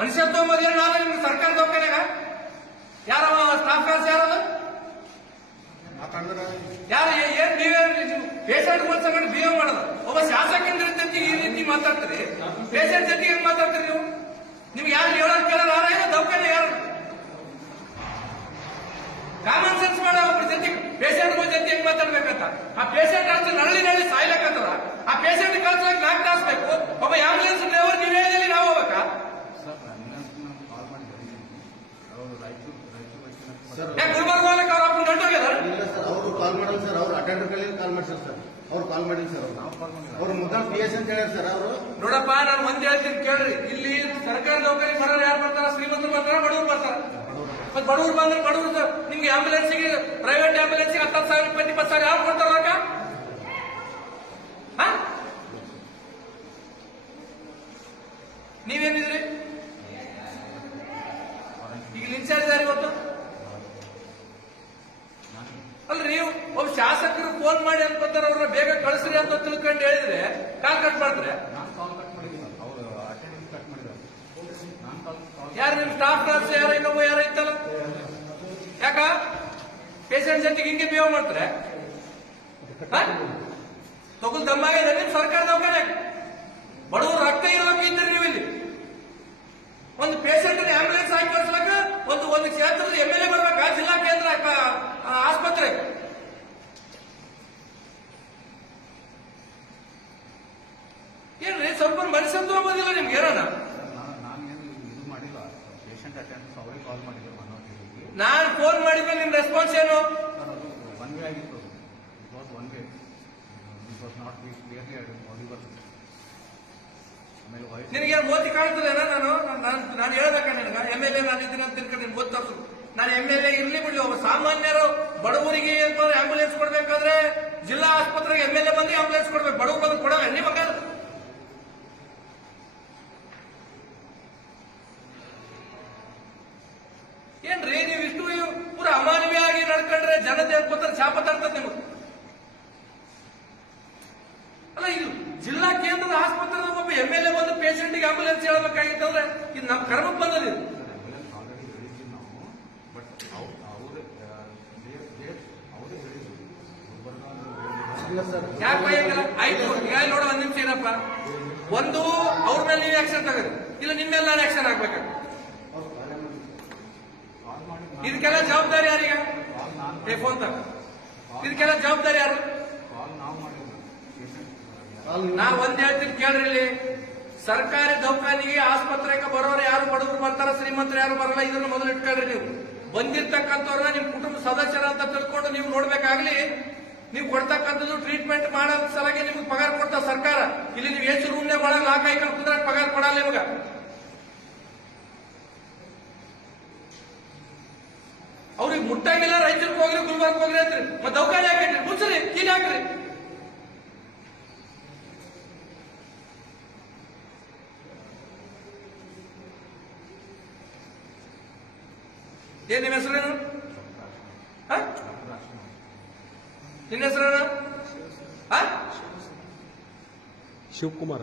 ಮನುಷ್ಯತ್ವ ಮೊದಲು ನಾನು ನಿಮ್ಗೆ ಸರ್ಕಾರ ದವಾಖಾನೆಗ ಯಾರ ಸ್ಟಾಫ್ ಕಾಸ್ ಯಾರದು? ಯಾರು ಏನ್ ನೀವೇ ಪೇಷಂಟ್ ಸಂಗಡ ಬಿಹೇವ್ ಮಾಡೋದು. ಒಬ್ಬ ಶಾಸಕಂದ್ರ ಜೊತೆಗೆ ಈ ರೀತಿ ಮಾತಾಡ್ತೀರಿ. ಪೇಷಂಟ್ ಜೊತೆಗೆ ಏನ್ ಮಾತಾಡ್ತೀರಿ ನೀವು? ನಿಮ್ಗೆ ಯಾರು ಹೇಳೋದು ಕೇಳೋದು ಯಾರ? ಏನೋ ದೌಖಾನೆ ಯಾರು? ಕಾಮನ್ ಸೆನ್ಸ್ ಮಾಡೋ ಒಬ್ಬರ ಜೊತೆಗೆ ಪೇಷಂಟ್ ಜೊತೆ ಹೆಂಗ್ ಮಾತಾಡ್ಬೇಕಂತ? ಆ ಪೇಷಂಟ್ ಅಷ್ಟು ನಳ್ಳಿ ನಳ್ಳಿ ಸಾಯ್ಲಕ್ಕಂತದ ಆ ಪೇಷಂಟ್ ಕಳ್ಸೋಕೆ ನಾಲ್ಕು ತಾಸು ಬೇಕು ಒಬ್ಬ ಆಂಬುಲೆನ್ಸ್ ಡ್ರೈವರ್ ನೀವು ಹೇಳಿದಲ್ಲಿ ನಾವು ಹೋಗ್ಬೇಕಾ ಸರ್ ನಾನು ಕಾಲ್ ಮಾಡಿ ಹೇಳಿದ್ದೀನಿ ಅವರು ರಾಯಚೂರು ರಾಯಚೂರು ವೈದ್ಯನಾಥ್ ಸರ್ ಯಾಕೆ ಗುಲ್ಬರ್ಗ ಅವ್ರ ಇಲ್ಲ ಸರ್ ಅವರು ಕಾಲ್ ಮಾಡಿಲ್ಲ ಸರ್ ಅವ್ರು ಕಾಲ್ ಸರ್. ಅವ್ರು ಕಾಲ್ ಮಾಡಿಲ್ಲ ಸರ್ ಅವ್ರು. ನಾವು ಕಾಲ್ ಮಾಡಿಲ್ಲ. ಅವ್ರು ಮುದ್ದಾಂ ಪಿ ಎಸ್ ಅಂತ ಹೇಳ್ಯಾರ ಸರ್ ಅವರು. ನೋಡಪ್ಪ ನಾನು ಒಂದ್ ಹೇಳ್ತೀನಿ ಕೇಳ್ರಿ. ಇಲ್ಲಿ ಸರ್ಕಾರಿ ನೌಕರಿ ಬರೋರು ಯಾರು ಬರ್ತಾರ? ಶ್ರೀಮಂತರು ಬರ್ತಾರ ಬಡವರು ಬರ್ತಾರ. ಮತ್ ಬಡವರು ಬಂದ್ರೆ ಬಡವರು ನಿಮ್ಗೆ ಆಂಬುಲೆನ್ಸ್ಗೆ ಪ್ರೈವೇಟ್ ಆಂಬುಲೆನ್ಸ್ಗೆ ಹತ್ತು ಸಾವಿರ ಇಪ್ಪತ್ತು ಇಪ್ಪತ್ತು ಸಾವಿರ ಯಾರು ಕೊಡ್ತಾರ? ನೀವೇನಿದ್ರಿ? ಈಗ ಇನ್ಚಾರ್ಜ್ ಯಾರು ಇವತ್ತು ಅಲ್ರಿ ನೀವು ಒಬ್ಬ ಶಾಸಕರು ಫೋನ್ ಮಾಡಿ ಅನ್ಕೋತಾರೆ, ಅವ್ರನ್ನ ಬೇಗ ಕಳಿಸ್ರಿ ಅಂತ ತಿಳ್ಕೊಂಡು ಹೇಳಿದ್ರೆ ಕಾಲ್ ಕಟ್ ಮಾಡಿದ್ರೆ. ಯಾರು ನಿಮ್ ಸ್ಟಾಫ್ ನರ್ಸ್ ಯಾರು ಇನ್ನೊಬ್ಬ ಯಾರು ಇತ್ತಲ್ಲ? ಯಾಕ? ಪೇಷಂಟ್ ಜೊತೆಗೆ ಹಿಂಗೆ ಬಿಹೇವ್ ಮಾಡ್ತಾರೆ. ತಗೊಳ್ ದಮ್ಮಾಗಿದೆ ನಿಮ್ ಸರ್ಕಾರ ದವಾಖಾನೆ ಬಡವರು ರಕ್ತ ಇರೋಕೆ ಇದ್ದೀರಿ ನೀವು ಇಲ್ಲಿ ಒಂದು ಪೇಷಂಟ್ ಆಂಬುಲೆನ್ಸ್ ಹಾಕಿ ಒಂದು ಒಂದು ಕ್ಷೇತ್ರದ ಎಂ ಎಲ್ ಎ ಬರ್ಬೇಕಾ ಜಿಲ್ಲಾ ಕೇಂದ್ರ ಆಸ್ಪತ್ರೆ ಏನ್ರಿ ಸ್ವಲ್ಪ ಮನುಷ್ಯತ್ವ ಬಂದಿಲ್ಲ ನಿಮ್ಗೆ ಏನಣ್ಣ ಸರ್ ನಾನು ನಾನೇನು ಇದು ಮಾಡಿಲ್ಲ ಪೇಷಂಟ್ ಅಟೆಂಡೆನ್ಸ್ ಅವರಿಗೆ ಕಾಲ್ ಮಾಡಿದ್ರು ಮನೋಜಿಗೆ ನಾನ್ ಫೋನ್ ಮಾಡಿದ್ಮೇಲೆ ನಿಮ್ ರೆಸ್ಪಾನ್ಸ್ ಏನು ಸರ್ ಅದು ಒನ್ ವೇ ಆಗಿತ್ತು it one way it was not phone clearly ನಿಮ್ ರೆಸ್ಪಾನ್ಸ್ ಏನು? ನಿನಗೆ ಮೋತಿ ಕಾಣ್ತಿಲ್ಲ ನಾನು? ನಾನು ನಾನು ಹೇಳ್ಬೇಕ ನಿನಗ. ಎಂ ಎಲ್ ಎ ನಾನು ಇದ್ದೀನಿ ಅಂತ ತಿಳ್ಕೊಂಡು ನಿಮ್ಗೆ ಗೊತ್ತಾಗ್ತು ನಾನು ಎಂ ಎಲ್ ಎ ಇರ್ಲಿ ಬಿಡ್ಲಿ ಒಬ್ಬ ಸಾಮಾನ್ಯರು ಬಡವರಿಗೆ ಏನ್ ಆಂಬುಲೆನ್ಸ್ ಕೊಡ್ಬೇಕಾದ್ರೆ ಜಿಲ್ಲಾ ಆಸ್ಪತ್ರೆಗೆ ಎಂ ಎಲ್ ಎ ಬಂದು ಆಂಬುಲೆನ್ಸ್ ಕೊಡ್ಬೇಕು. ಬಡವರು ಬಂದು ಕೊಡಲ್ಲ. ನಿಮಗ ಏನ್ರಿ ನೀವು ಇಷ್ಟು ಪೂರ ಅಮಾನವೀಯಾಗಿ ನಡ್ಕೊಂಡ್ರೆ ಜನತೆ ಅನ್ಕೋತಾರೆ ಶಾಪ ತರ್ತದೆ ನಿಮಗೆ? ಅಲ್ಲ, ಇದು ಜಿಲ್ಲಾ ಕೇಂದ್ರದ ಆಸ್ಪತ್ರೆ ಒಬ್ಬ ಎಂ ಎಲ್ ಎ ಬಂದು ಪೇಷಂಟ್ಗೆ ಆಂಬುಲೆನ್ಸ್ ಹೇಳ್ಬೇಕಾಗಿತ್ತಂದ್ರೆ ಇದು ನಮ್ಮ ಕರ್ಮಕ್ಕೆ ಬಂದದ ಇದು. ಯಾಕೆ ಆಯ್ತು, ಈಗ ನೋಡೋ ಒಂದ್ ನಿಮಿಷ ಏನಪ್ಪ? ಒಂದು, ಅವ್ರ ಮೇಲೆ ನೀವು ಆಕ್ಷನ್ ತಗೋರಿ ಇಲ್ಲ ನಿಮ್ಮ ಆಕ್ಷನ್ ಆಗ್ಬೇಕು ಅವ್ರು ಕಾಲ್ ಮಾಡಿಲ್ಲ. ಕಾಲ್ ಮಾಡಿ ಇದಕ್ಕೆಲ್ಲ ಜವಾಬ್ದಾರಿ ಯಾರೀಗ? ಏ ಫೋನ್ ತಗ. ಇದಕ್ಕೆಲ್ಲ ಜವಾಬ್ದಾರಿ ಯಾರು? ನಾ ಒಂದ್ ಹೇಳ್ತೀನಿ ಕೇಳ್ರಿ ಸರ್ಕಾರಿ ದವಾಖಾನಿಗೆ ಆಸ್ಪತ್ರೆಗೆ ಬರೋರು ಯಾರು ಬಡವರು ಬರ್ತಾರ, ಶ್ರೀಮಂತರು ಯಾರು ಬರಲ್ಲ, ಇದನ್ನ ಮೊದಲು ಇಟ್ಕೊಳ್ರಿ ನೀವು. ಬಂದಿರ್ತಕ್ಕಂಥವ್ರನ್ನ ನಿಮ್ ಕುಟುಂಬ ಸದಸ್ಯರ ಅಂತ ತಿಳ್ಕೊಂಡು ನೀವು ನೋಡ್ಬೇಕಾಗ್ಲಿ, ನೀವು ಕೊಡ್ತಕ್ಕಂಥದ್ದು ಟ್ರೀಟ್ಮೆಂಟ್ ಮಾಡೋ ಸಲಗೆ ನಿಮ್ಗೆ ಪಗಾರ ಕೊಡ್ತಾ ಸರ್ಕಾರ. ಇಲ್ಲಿ ನೀವು ಎಷ್ಟು ರೂಮ್ನೇ ಮಾಡಲ್ಲ ಲಾಕ್ ಹಾಕೊಂಡು ಕುಂದ್ರೆ ಪಗಾರ ಕೊಡಲ್ಲ ನಿಮ್ಗ. ಅವ್ರಿಗೆ ಮುಟ್ಟಂಗಿಲ್ಲ, ರೈತರಿಗೆ ಹೋಗ್ರಿ ಗುಲ್ಬರ್ಗ ಹೋಗ್ರಿ ಅಂತ್ರಿ. ಮತ್ತೆ ದೌಕಾಲಿ ಹಾಕಿಟ್ರಿ ಮುಚ್ಚರಿ ಕೀಲಿ ಹಾಕ್ರಿ. ಏನ್ ನಿಮ್ಮ ಹೆಸರೇನು? ನಿನ್ನ ಹೆಸರೇನು? ಶಿವಕುಮಾರ.